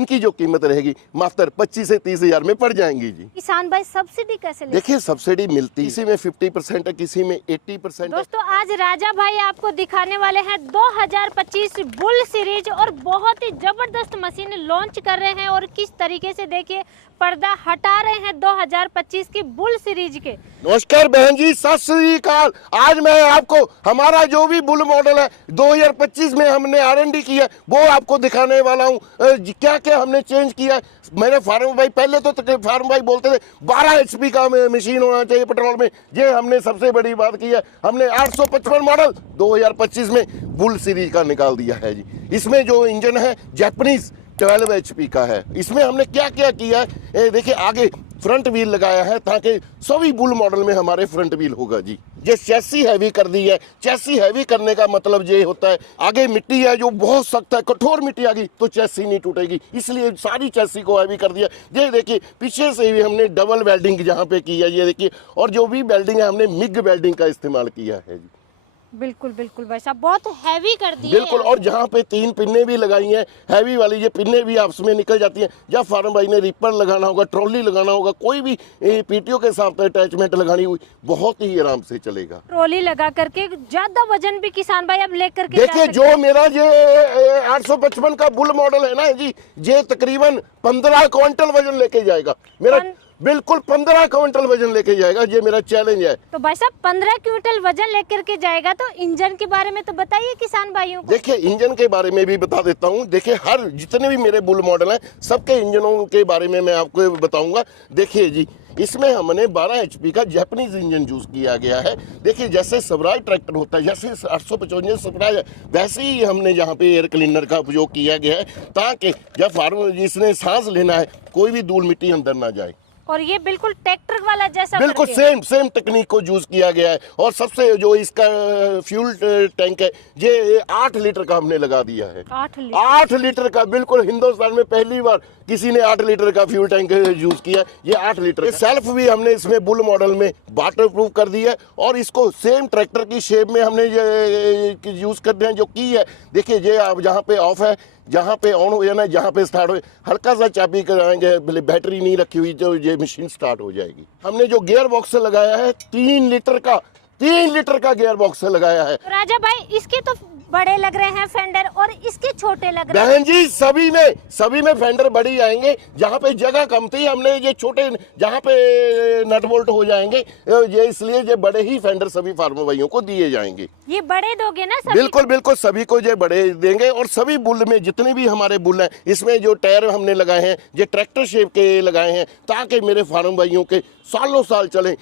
इनकी जो कीमत रहेगी मात्र 25 से 30 हजार में पड़ जाएंगी जी। किसान भाई सब्सिडी कैसे लेते हैं? देखिए सब्सिडी मिलती है, किसी में 50% है, किसी में 80%। दोस्तों आज राजा भाई आपको दिखाने वाले हैं 2025 बुल सीरीज और बहुत ही जबरदस्त मशीन लॉन्च कर रहे हैं और किस तरीके से देखिए पर्दा हटा रहे हैं 2025 की बुल सीरीज के। नमस्कार बहन जी, सत श्री अकाल। आज मैं आपको हमारा जो भी बुल मॉडल है 2025 में हमने R&D किया वो आपको दिखाने वाला हूँ। क्या क्या हमने चेंज किया। मेरे फार्म भाई पहले तो फार्म भाई बोलते थे 12 HP का मशीन होना चाहिए पेट्रोल में। ये हमने सबसे बड़ी बात की है, हमने 855 मॉडल 2025 में बुल सीरीज का निकाल दिया है जी। इसमें जो इंजन है जापानीज 12 HP का है। इसमें हमने क्या क्या किया है, देखिए आगे फ्रंट व्हील लगाया है ताकि सभी बुल मॉडल में हमारे फ्रंट व्हील होगा जी। ये चैसी हैवी कर दी है। चैसी हैवी करने का मतलब ये होता है आगे मिट्टी है जो बहुत सख्त है, कठोर मिट्टी आ गई तो चैसी नहीं टूटेगी, इसलिए सारी चैसी को हैवी कर दिया। ये देखिए पीछे से भी हमने डबल वेल्डिंग जहाँ पे की है, ये देखिए। और जो भी वेल्डिंग है हमने मिग वेल्डिंग का इस्तेमाल किया है जी। बिल्कुल बिल्कुल भाई साहब बहुत हैवी कर दी बिल्कुल। और जहाँ पे 3 पिन्ने भी लगाई हैं हैवी वाली, ये पिन्ने भी आपस में निकल जाती हैं। जब फार्म भाई ने रिपर लगाना होगा, ट्रॉली लगाना होगा, कोई भी पीटीओ के साथ अटैचमेंट लगानी हुई बहुत ही आराम से चलेगा। ट्रॉली लगा करके ज्यादा वजन भी किसान भाई अब लेकर के देखिए जो मेरा ये 855 का बुल मॉडल है ना जी, ये तकरीबन 15 क्विंटल वजन लेके जाएगा मेरा। बिल्कुल 15 क्विंटल वजन लेके जाएगा, ये मेरा चैलेंज है। तो भाई साहब 15 क्विंटल वजन लेकर के जाएगा, तो इंजन के बारे में तो बताइए किसान भाइयों को। देखिए इंजन के बारे में भी बता देता हूँ। देखिए हर जितने भी मेरे बुल मॉडल हैं सबके इंजनों के बारे में मैं आपको बताऊंगा। देखिए जी इसमें हमने 12 HP का जापानीज इंजन यूज किया गया है। देखिए जैसे स्वराज ट्रैक्टर होता है, जैसे 855 स्वराज है, वैसे ही हमने यहाँ पे एयर क्लीनर का उपयोग किया गया है ताकि जब फार्मर जिसने सांस लेना है कोई भी धूल मिट्टी अंदर ना जाए। और ये बिल्कुल ट्रैक्टर वाला जैसा बिल्कुल सेम टेक्निक को यूज किया गया है। और सबसे जो इसका फ्यूल टैंक है ये 8 लीटर का हमने लगा दिया है। 8 लीटर का, बिल्कुल हिंदुस्तान में पहली बार किसी ने 8 लीटर का फ्यूल टैंक यूज किया। ये 8 लीटर सेल्फ भी हमने इसमें बुल मॉडल में वाटर प्रूफ कर दी है और इसको सेम ट्रैक्टर की शेप में हमने यूज कर दिया जो की है। देखिए ये आप जहाँ पे ऑफ है, जहाँ पे ऑन हो जाना है, जहाँ पे स्टार्ट हो, हल्का सा चाबी कराएंगे, बैटरी नहीं रखी हुई तो ये मशीन स्टार्ट हो जाएगी। हमने जो गियर बॉक्स लगाया है 3 लीटर का गियर बॉक्स लगाया है। राजा भाई इसके तो बड़े लग रहे हैं फेंडर और इसके छोटे लग रहे हैं। बहन जी सभी में फेंडर बड़ी आएंगे। जहाँ पे जगह कम थी हमने ये छोटे, जहाँ पे नट बोल्ट हो जाएंगे ये, इसलिए ये बड़े ही फेंडर सभी फार्मर भाइयों को दिए जाएंगे। ये बड़े दोगे ना सभी? बिल्कुल सभी को ये बड़े देंगे। और सभी बुल में जितने भी हमारे बुल हैं इसमें जो टायर हमने लगाए हैं ये ट्रैक्टर शेप के लगाए हैं ताकि मेरे फार्म भाइयों के सालों साल चले,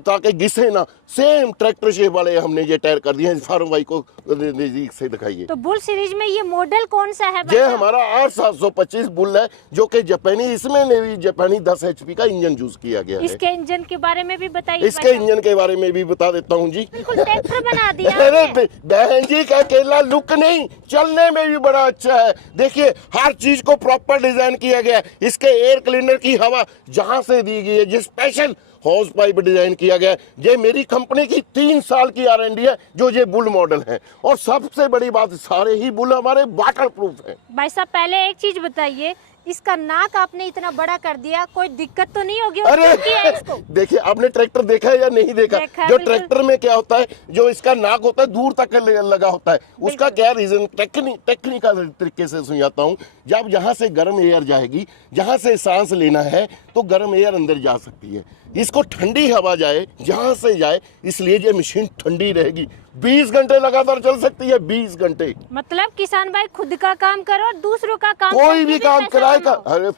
ताकि घिसे ना। सेम ट्रैक्टर शेप वाले हमने ये टायर कर दिए हैं। फार्म भाई को नजदीक से दिखाइए। तो बुल सीरीज में ये मॉडल कौन सा है? ये हमारा 8725 बुल है जो कि जापानी, इसमें भी जापानी 10 HP का इंजन यूज किया गया है। इसके इंजन के बारे में भी बताइए। इसके इंजन के बारे में भी बता देता हूँ जी। बिल्कुल ट्रैक्टर बना दिया। अरे बहन जी का अकेला लुक नहीं, चलने में भी बड़ा अच्छा है। देखिए हर चीज को प्रॉपर डिजाइन किया गया है। इसके एयर क्लीनर की हवा जहां से दी गई है, जिस स्पेशल हॉर्स पाइप डिजाइन किया गया है। ये मेरी कंपनी की 3 साल की R&D है जो ये बुल मॉडल है। और सबसे बड़ी बात सारे ही बुल हमारे वाटर प्रूफ है। भाई साहब पहले एक चीज बताइए, इसका नाक आपने इतना बड़ा कर दिया, कोई दिक्कत तो नहीं होगी? अरे देखिए आपने ट्रैक्टर देखा है या नहीं देखा? जो ट्रैक्टर में क्या होता है, जो इसका नाक होता है दूर तक लगा होता है, उसका क्या रीजन टेक्निकल तरीके से समझाता हूँ। जब यहाँ से गर्म एयर जाएगी, जहाँ से सांस लेना है तो गर्म एयर अंदर जा सकती है। इसको ठंडी हवा जाए जहाँ से जाए, इसलिए ये मशीन ठंडी रहेगी। 20 घंटे लगातार चल सकती है, 20 घंटे। मतलब किसान भाई खुद का काम करो और दूसरों का काम, कोई भी काम किराए का। अरे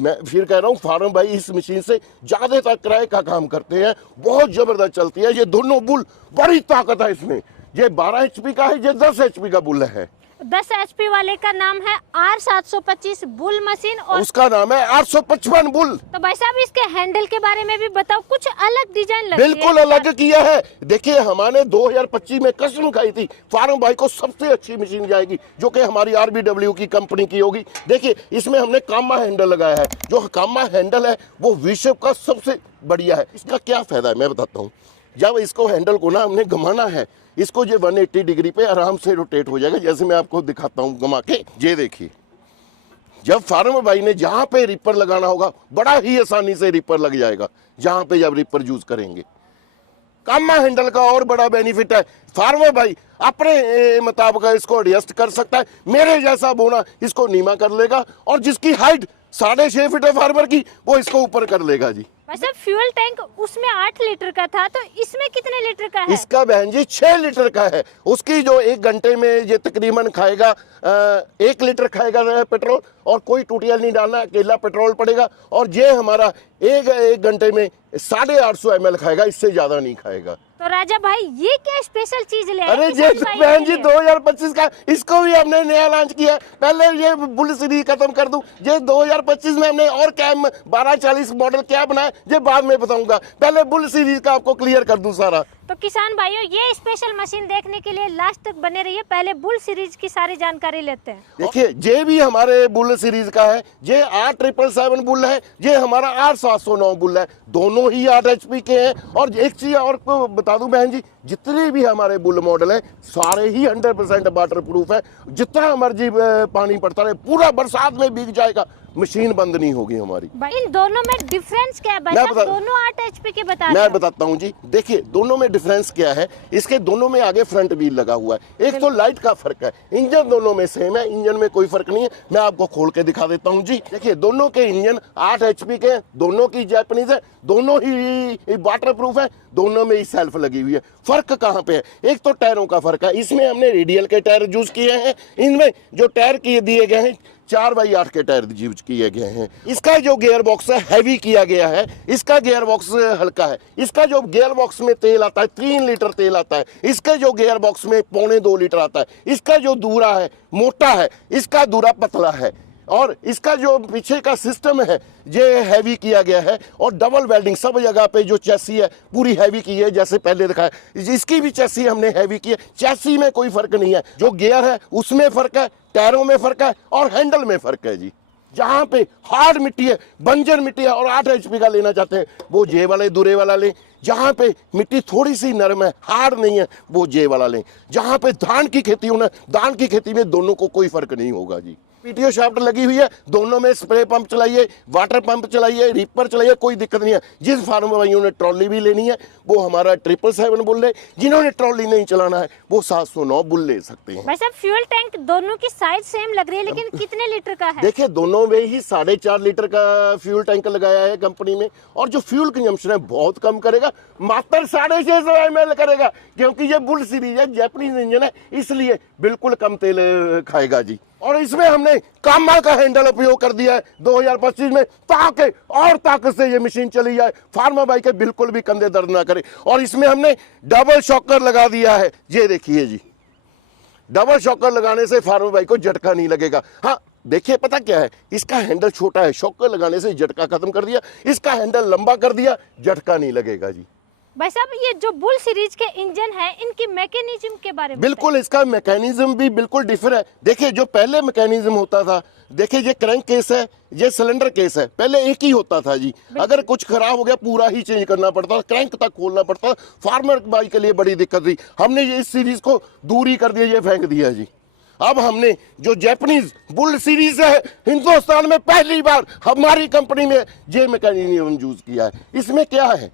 मैं फिर कह रहा हूँ फार्म भाई इस मशीन से ज्यादातर किराए का काम करते हैं, बहुत जबरदस्त चलती है। ये दोनों बुल बड़ी ताकत है इसमें। ये 12 HP का है, ये 10 HP का बुल है। 10 HP वाले का नाम है R725 बुल मशीन और उसका नाम है 855 बुल। तो भाई साहब इसके हैंडल के बारे में भी बताओ, कुछ अलग डिजाइन लगी है। बिल्कुल अलग किया है। देखिए हमने 2025 में कसम खाई थी फार्म भाई को सबसे अच्छी मशीन जाएगी जो कि हमारी RBW की कंपनी की होगी। देखिए इसमें हमने कामा हैंडल लगाया है। जो कामा हैंडल है वो विश्व का सबसे बढ़िया है। इसका क्या फायदा है मैं बताता हूँ। जब इसको हैंडल को ना हमने घुमाना है, इसको ये 180 डिग्री पे आराम से रोटेट हो जाएगा। जैसे मैं आपको दिखाता हूँ घुमा के, ये देखिए जब फार्मर भाई ने जहां पे रिपर लगाना होगा बड़ा ही आसानी से रिपर लग जाएगा, जहां पे जब रिपर यूज करेंगे। कामा हैंडल का और बड़ा बेनिफिट है, फार्मर भाई अपने मुताबिक इसको एडजस्ट कर सकता है। मेरे जैसा बोना इसको नीमा कर लेगा और जिसकी हाइट 6.5 फीट है फार्मर की, वो इसको ऊपर कर लेगा जी। वैसे फ्यूल टैंक उसमें 8 लीटर का था, तो इसमें कितने लीटर का है? इसका बहन जी 6 लीटर का है। उसकी जो 1 घंटे में ये तकरीबन खाएगा 1 लीटर खाएगा पेट्रोल, और कोई टूटिया नहीं डालना, अकेला पेट्रोल पड़ेगा। और ये हमारा एक घंटे में 850 ml खाएगा, इससे ज्यादा नहीं खाएगा। तो राजा भाई ये क्या स्पेशल चीज ले आए? अरे ये तो बहन जी 2025 का, इसको भी हमने नया लॉन्च किया है। पहले ये बुल सीरीज खत्म कर दूं, ये 2025 में हमने और क्या 1240 मॉडल क्या बनाया ये बाद में बताऊंगा, पहले बुल सीरीज का आपको क्लियर कर दूं सारा। तो किसान भाइयों ये स्पेशल मशीन देखने के लिए लास्ट तक बने रहिए, पहले बुल सीरीज की सारी जानकारी लेते हैं। देखिए ये भी हमारे बुल सीरीज का है, ये 8777 बुल है, ये हमारा 8709 बुल है, दोनों ही 8 HP के हैं। और एक चीज और को बता दूं बहन जी, जितने भी हमारे बुल मॉडल है सारे ही 100% वाटर प्रूफ है। जितना मर्जी पानी पड़ता रहे, पूरा बरसात में भीग जाएगा, मशीन बंद नहीं होगी हमारी। इन दोनों में डिफरेंस क्या है भाई साहब? दोनों 8 HP के बता रहे हैं। मैं बताता हूँ जी, देखिए दोनों में डिफरेंस क्या है। इसके दोनों में आगे फ्रंट व्हील लगा हुआ है, एक तो लाइट का फर्क है। इंजन दोनों में सेम है, इंजन में कोई फर्क नहीं है। मैं आपको खोल के दिखा देता हूँ जी। देखिए दोनों के इंजन 8 HP के, दोनों की जापानीज है, दोनों ही वाटर प्रूफ है, दोनों में ही सेल्फ लगी हुई है। फर्क कहाँ पे है? एक तो टायरों का फर्क है, इसमें हमने रेडियल के टायर यूज किए हैं, इनमें जो टायर किए दिए गए हैं 4x8 के टायर यूज किए गए हैं। इसका जो गियर बॉक्स है हैवी किया गया है, इसका गियर बॉक्स हल्का है। इसका जो गियर बॉक्स में तेल आता है 3 लीटर तेल आता है, इसके जो गियर बॉक्स में 1.25 लीटर आता है। इसका जो दूरा है मोटा है, इसका दूरा पतला है। और इसका जो पीछे का सिस्टम है ये हैवी किया गया है, और डबल वेल्डिंग सब जगह पे जो चैसी है पूरी हैवी की है, जैसे पहले दिखाया। इसकी भी चैसी हमने हैवी की है, चैसी में कोई फर्क नहीं है। जो गियर है उसमें फर्क है, टायरों में फर्क है, और हैंडल में फर्क है जी। जहाँ पे हार्ड मिट्टी है, बंजर मिट्टी है और 8 HP का लेना चाहते हैं, वो जे वाले दूरे वाला लें। जहाँ पे मिट्टी थोड़ी सी नरम है, हार्ड नहीं है, वो जे वाला लें। जहाँ पे धान की खेती होना, धान की खेती में दोनों को कोई फर्क नहीं होगा जी। पीटीओ शाफ्ट लगी हुई है, दोनों में स्प्रे पंप चलाइए, वाटर पंप चलाइए, रिपर चलाइए, कोई दिक्कत नहीं है। जिस फार्मर भाइयों ने ट्रॉली भी लेनी है वो हमारा 777 बुल ले, जिन्होंने ट्रॉली नहीं चलाना है वो 709 बुल ले सकते हैं। वैसे फ्यूल टैंक दोनों की साइज सेम लग रही है, लेकिन कितने लीटर का है? देखिए दोनों में ही 4.5 लीटर का फ्यूल टैंक लगाया है कंपनी में, और जो फ्यूल कंजम्पशन है बहुत कम करेगा, मात्र 650 ml करेगा, क्योंकि ये बुल सीरीज है, जापानीज इंजन है, इसलिए बिल्कुल कम तेल खाएगा जी। और इसमें हमने कामा का हैंडल उपयोग कर दिया है 2025 में, ताकि और ताकत से ये मशीन चली जाए, फार्मर भाई के बिल्कुल भी कंधे दर्द ना करे। और इसमें हमने डबल शॉकर लगा दिया है, ये देखिए जी। डबल शॉकर लगाने से फार्मर भाई को झटका नहीं लगेगा। हाँ देखिए पता क्या है, इसका हैंडल छोटा है, शॉकर लगाने से झटका खत्म कर दिया, इसका हैंडल लंबा कर दिया, झटका नहीं लगेगा जी। भाई साहब ये जो बुल सीरीज के इंजन है, इनकी मैकेनिज्म के बारे में बिल्कुल, इसका मैकेनिज्म भी बिल्कुल डिफरेंट है। देखिए जो पहले मैकेनिज्म होता था, देखिए ये क्रैंक केस है, ये सिलेंडर केस है, पहले एक ही होता था जी। अगर कुछ खराब हो गया पूरा ही चेंज करना पड़ता था, क्रैंक तक खोलना पड़ता था, फार्मर भाई के लिए बड़ी दिक्कत थी। हमने ये इस सीरीज को दूर ही कर दिया, ये फेंक दिया जी। अब हमने जो जापानीज बुल सीरीज है, हिंदुस्तान में पहली बार हमारी कंपनी में ये मैकेनिज्म यूज किया है। इसमें क्या है,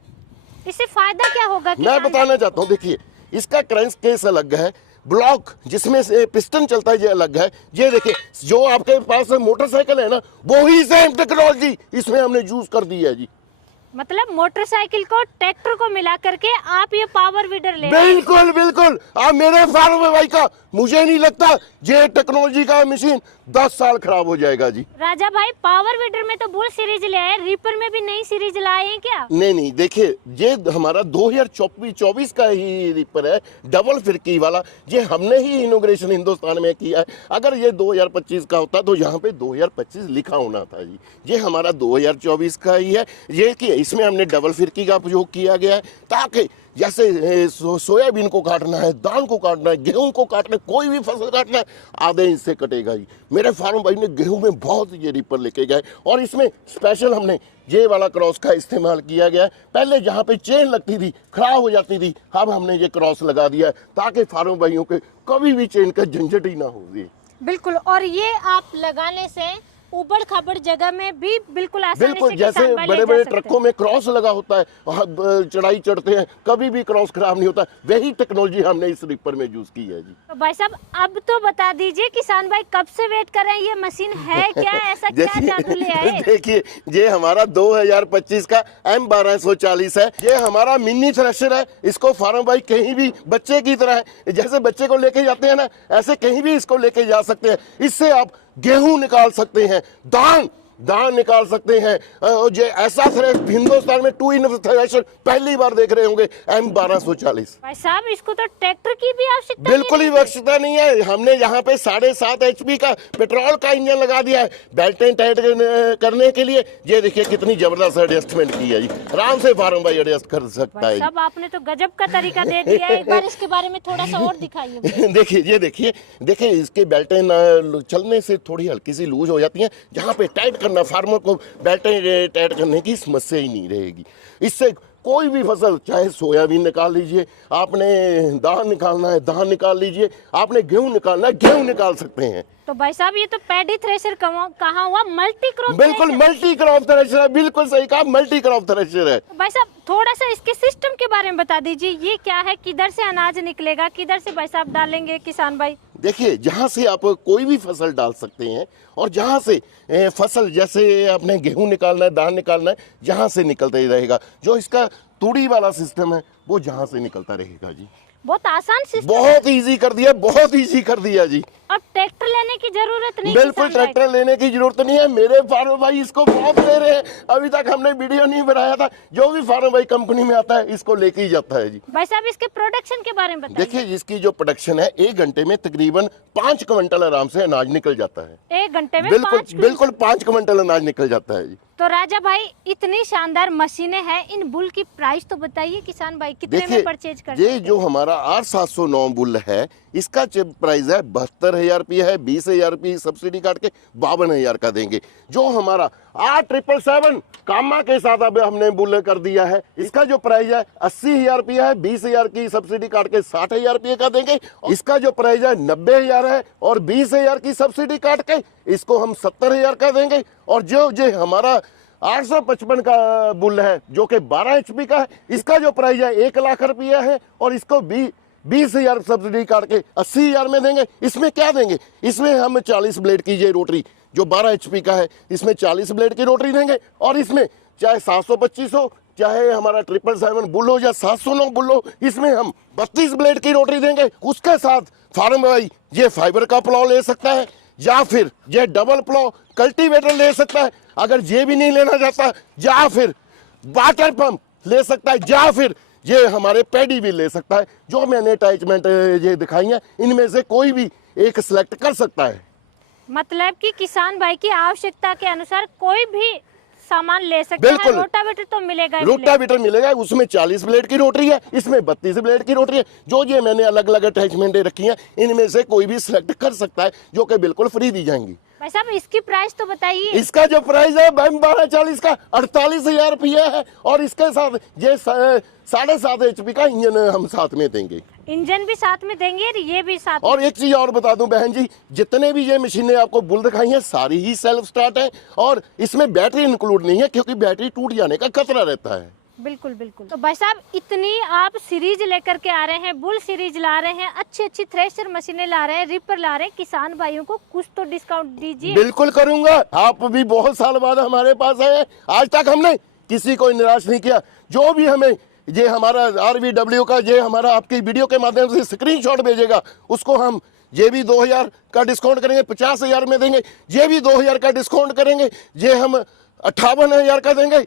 इससे फायदा क्या होगा? मैं बताना चाहता हूँ। देखिए इसका क्रैंक केस अलग है, ब्लॉक जिसमें से पिस्टन चलता है ये अलग है। ये देखिए जो आपके पास मोटरसाइकिल है ना, वो ही सेम टेक्नोलॉजी इसमें हमने यूज कर दी है जी। मतलब मोटरसाइकिल को ट्रैक्टर को मिला करके आप ये पावर वीडर ले? बिल्कुल बिल्कुल। आप मेरे फार्मर भाई का, मुझे नहीं लगता ये टेक्नोलॉजी का मशीन 10 साल खराब हो जाएगा जी। राजा भाई पावर वीडर में तो बुल सीरीज ले आए, रिपर में भी नई सीरीज लाए हैं क्या? नहीं, देखिए ये हमारा 2024 का ही रिपर है, डबल फिरकी वाला। ये हमने ही इनोग्रेशन हिंदुस्तान में किया है। अगर ये 2025 का होता तो यहाँ पे 2025 लिखा होना था जी। ये हमारा 2024 का ही है। ये कि इसमें हमने डबल फिरकी का उपयोग किया गया है, ताकि जैसे सोयाबीन को काटना है, दाल को काटना है, गेहूं को काटना है, कोई भी फसल काटना है, आधे इंच से कटेगा जी। मेरे फार्म भाई ने गेहूं में बहुत ये रिपर लेके गए, और इसमें स्पेशल हमने ये वाला क्रॉस का इस्तेमाल किया गया है। पहले जहाँ पे चेन लगती थी खराब हो जाती थी, अब हमने ये क्रॉस लगा दिया है, ताकि फार्म भाइयों के कभी भी चेन का झंझट ही ना हो। बिल्कुल। और ये आप लगाने से उबड़ खाबड़ जगह में भी बिल्कुल आसानी बिल्कुल, से जैसे किसान भाई ले बड़े जा बड़े सकते हैं। ट्रकों में क्रॉस लगा होता है, वहाँ चढ़ाई चढ़ते हैं, कभी भी क्रॉस खराब नहीं होता। वही टेक्नोलॉजी हमने इस रिपर में यूज की है जी। तो भाई साहब अब तो बता दीजिए, किसान भाई कब से वेट कर रहे हैं, ये मशीन है क्या, ऐसा क्या जादू ले आए? देखिए, ये हमारा 2025 का M1240 है। ये हमारा मिनी थ्रेशर है। इसको फार्म भाई कहीं भी बच्चे की तरह है, जैसे बच्चे को लेके जाते हैं ना, ऐसे कहीं भी इसको लेके जा सकते हैं। इससे आप गेहूं निकाल सकते हैं, धान निकाल सकते हैं। जो ऐसा थ्रेश हिंदुस्तान में 2 इन थ्रेशर पहली बार देख रहे होंगे, M1240। भाई साहब इसको तो ट्रैक्टर की भी आवश्यकता बिल्कुल ही आवश्यकता नहीं है। हमने यहाँ पे 7.5 HP का पेट्रोल का इंजन लगा दिया है बेल्टें टाइट करने के लिए। ये देखिए कितनी जबरदस्त एडजस्टमेंट की है जी, आराम से फार्म भाई एडजस्ट कर सकता है। सब आपने तो गजब का तरीका दे दिया है। एक बार इसके बारे में थोड़ा सा और दिखाइए। देखिए इसके बेल्टें चलने से थोड़ी हल्की सी लूज हो जाती हैं। जहाँ पे टाइट करना, फार्मर को बेल्टें टाइट करने की समस्या ही नहीं रहेगी। इससे कोई भी फसल, चाहे सोयाबीन निकाल लीजिए, आपने धान निकालना है धान निकाल लीजिए, आपने गेहूं निकालना है गेहूं निकाल सकते हैं। तो भाई साहब ये तो पैडी थ्रेशर कहाँ हुआ, मल्टी क्रॉप बिल्कुल मल्टी क्रॉप थ्रेशर है, बिल्कुल सही कहा, मल्टी क्रॉप थ्रेशर है। भाई साहब थोड़ा सा इसके सिस्टम के बारे में बता दीजिए, ये क्या है, किधर से अनाज निकलेगा, किधर से भाई साहब डालेंगे किसान भाई? देखिए, जहाँ से आप कोई भी फसल डाल सकते हैं, और जहाँ से फसल, जैसे आपने गेहूं निकालना है धान निकालना है, जहाँ से निकलता ही रहेगा। जो इसका तूड़ी वाला सिस्टम है वो जहाँ से निकलता रहेगा जी। बहुत आसान सिस्टम, बहुत इजी कर दिया, बहुत इजी कर दिया जी। अब ट्रैक्टर लेने की जरूरत नहीं, बिल्कुल किसान भाई। ट्रैक्टर लेने की जरूरत नहीं है। मेरे फार्म भाई इसको बहुत ले रहे हैं, अभी तक हमने वीडियो नहीं बनाया था। जो भी फार्म भाई कंपनी में आता है इसको लेके ही जाता है जी। भाई साहब इसके प्रोडक्शन के बारे में बताइए। देखिए, इसकी जो प्रोडक्शन है, 1 घंटे में तकरीबन 5 क्विंटल आराम से अनाज निकल जाता है। 1 घंटे में बिल्कुल 5 क्विंटल अनाज निकल जाता है जी। तो राजा भाई इतनी शानदार मशीनें हैं, इन बुल की प्राइस तो बताइए किसान भाई, कितने में परचेज कर ये जो हमारा 8709 बुल है, इसका प्राइस है 72,000 रुपये है। 20,000 रुपये सब्सिडी काट के 52,000 का देंगे। जो हमारा 8777 कामा के साथ अब हमने बुल कर दिया है, इसका जो प्राइस है 80,000 रुपये है। 20,000 की सब्सिडी काट के 60,000 रुपये का देंगे। इसका जो प्राइस है 90,000 है, और 20,000 की सब्सिडी काट के इसको हम 70,000 का देंगे। और जो हमारा 855 का बुल है, जो कि 12 HP का है, इसका जो प्राइस है 1 लाख रुपया है, और इसको 20,000 सब्सिडी काट के 80,000 में देंगे। इसमें क्या देंगे, इसमें हम 40 ब्लेड की ये रोटरी जो 12 HP का है, इसमें 40 ब्लेड की रोटरी देंगे। और इसमें चाहे 725 हो, चाहे हमारा 777 बुल हो या 709 बुल हो, इसमें हम 32 ब्लेड की रोटरी देंगे। उसके साथ फार्म भाई ये फाइबर का प्लाव ले सकता है, या फिर ये डबल प्लाव कल्टीवेटर ले सकता है। अगर ये भी नहीं लेना चाहता, या फिर वाटर पंप ले सकता है, या फिर ये हमारे पैडी भी ले सकता है। जो मैंने अटैचमेंट ये दिखाई है, इनमें से कोई भी एक सिलेक्ट कर सकता है। मतलब कि किसान भाई की आवश्यकता के अनुसार कोई भी सामान ले सकते हैं। बिल्कुल। रोटावेटर तो मिलेगा ही रोटावेटर मिलेगा, उसमें 40 ब्लेड की रोटरी है, इसमें 32 ब्लेड की रोटरी है। जो ये मैंने अलग अलग अटैचमेंटें रखी हैं, इनमें से कोई भी सिलेक्ट कर सकता है, जो कि बिल्कुल फ्री दी जाएंगी। भाई साहब इसकी प्राइस तो बताइए। इसका जो प्राइस है M1240 का 48,000 रुपया है, और इसके साथ ये 7.5 HP का इंजन हम साथ में देंगे। इंजन भी साथ में देंगे, ये भी साथ और एक चीज और बता दूं बहन जी, जितने भी ये मशीनें आपको बुल दिखाई हैं, सारी ही सेल्फ स्टार्ट है, और इसमें बैटरी इंक्लूड नहीं है, क्योंकि बैटरी टूट जाने का खतरा रहता है। बिल्कुल बिल्कुल। तो भाई साहब इतनी आप सीरीज लेकर के आ रहे हैं, बुल सीरीज ला रहे हैं, अच्छी अच्छी थ्रेशर मशीनें ला रहे हैं, रिपर ला रहे हैं, किसान भाइयों को कुछ तो डिस्काउंट दीजिए। बिल्कुल करूंगा। आप भी बहुत साल बाद हमारे पास आए, आज तक हमने किसी को निराश नहीं किया। जो भी हमें ये हमारा RVW का ये हमारा आपकी वीडियो के माध्यम से स्क्रीनशॉट भेजेगा, उसको हम ये भी 2,000 का डिस्काउंट करेंगे, 50,000 में देंगे। ये भी 2,000 का डिस्काउंट करेंगे, ये हम 58,000 का देंगे।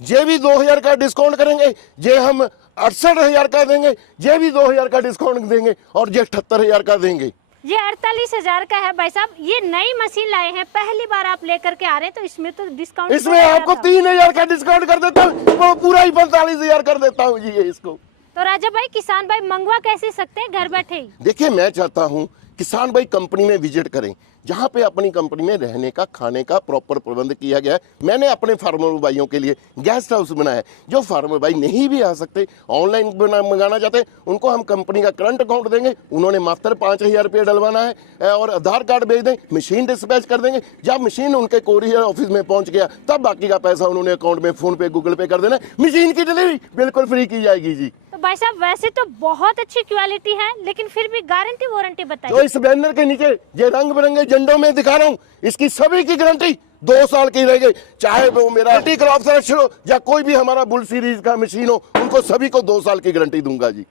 ये भी 2,000 का डिस्काउंट करेंगे, ये हम 68,000 का देंगे। ये भी 2,000 का डिस्काउंट देंगे, और ये 78,000 का देंगे। ये 48,000 का है भाई साहब। ये नई मशीन लाए हैं, पहली बार आप लेकर के आ रहे हैं, तो इसमें तो डिस्काउंट, इसमें आपको 3,000 का डिस्काउंट कर देता हूँ, वो पूरा ही 45,000 कर देता हूँ जी ये इसको। तो राजा भाई किसान भाई मंगवा कैसे सकते हैं घर बैठे ही? देखिए, मैं चाहता हूँ किसान भाई कंपनी में विजिट करें, जहाँ पे अपनी कंपनी में रहने का खाने का प्रॉपर प्रबंध किया गया है। मैंने अपने फार्मर भाइयों के लिए गेस्ट हाउस बनाया है। जो फार्मर भाई नहीं भी आ सकते, ऑनलाइन मंगाना चाहते हैं, उनको हम कंपनी का करंट अकाउंट देंगे। उन्होंने मात्र 5,000 रुपये डलवाना है और आधार कार्ड भेज दें, मशीन डिस्पैच कर देंगे। जब मशीन उनके कोरियर ऑफिस में पहुंच गया तब बाकी का पैसा उन्होंने अकाउंट में फोन पे गूगल पे कर देना। मशीन की डिलीवरी बिल्कुल फ्री की जाएगी जी। तो भाई साहब वैसे तो बहुत अच्छी क्वालिटी है, लेकिन फिर भी गारंटी वारंटी तो बताइए। इस बैनर के नीचे ये रंग बिरंगे झंडों में दिखा रहा हूँ, इसकी सभी की गारंटी 2 साल की रहेगी। चाहे वो मेरा क्रॉप सेलेक्शन हो या कोई भी हमारा बुल सीरीज का मशीन हो, उनको सभी को 2 साल की गारंटी दूंगा जी।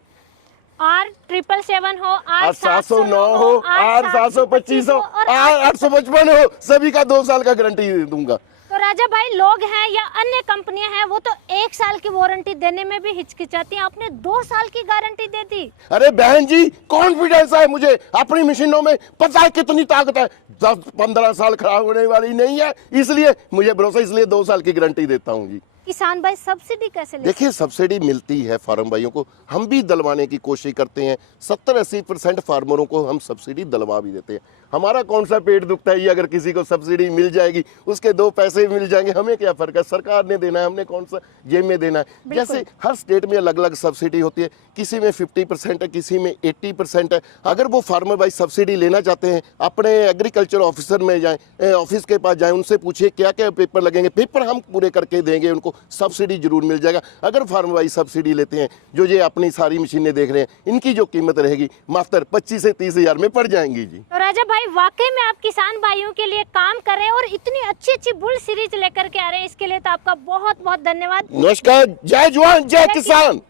R777 हो, R709 हो, R725 हो, R855 हो, सभी का 2 साल का गारंटी दूंगा। तो राजा भाई लोग हैं या अन्य कंपनियां हैं वो तो 1 साल की वारंटी देने में भी हिचकिचाती हैं, आपने 2 साल की गारंटी दे दी। अरे बहन जी, कॉन्फिडेंस है मुझे अपनी मशीनों में, पता है कितनी ताकत है, 10-15 साल खराब होने वाली नहीं है, इसलिए मुझे भरोसा, इसलिए 2 साल की गारंटी देता हूँ जी। किसान भाई सब्सिडी कैसे लेते हैं? देखिए सब्सिडी मिलती है फार्म भाइयों को, हम भी दिलवाने की कोशिश करते हैं। 70-80% फार्मरों को हम सब्सिडी दिलवा भी देते हैं। हमारा कौन सा पेट दुखता है ये, अगर किसी को सब्सिडी मिल जाएगी उसके 2 पैसे मिल जाएंगे, हमें क्या फर्क है, सरकार ने देना है, हमने कौन सा जेब में देना है। जैसे हर स्टेट में अलग अलग सब्सिडी होती है, किसी में 50% है, किसी में 80% है। अगर वो फार्मर भाई सब्सिडी लेना चाहते हैं, अपने एग्रीकल्चर ऑफिसर में जाएं, ऑफिस के पास जाएं, उनसे पूछिए क्या क्या पेपर लगेंगे, पेपर हम पूरे करके देंगे, उनको सब्सिडी जरूर मिल जाएगा। अगर फार्मर भाई सब्सिडी लेते हैं, जो ये अपनी सारी मशीनें देख रहे हैं, इनकी जो कीमत रहेगी मात्र 25 से 30 हज़ार में पड़ जाएंगी जी। तो राजा भाई वाकई में आप किसान भाइयों के लिए काम कर रहे हैं और इतनी अच्छी अच्छी बुल सीरीज लेकर के आ रहे हैं, इसके लिए तो आपका बहुत बहुत धन्यवाद। नमस्कार, जय जवान जय किसान।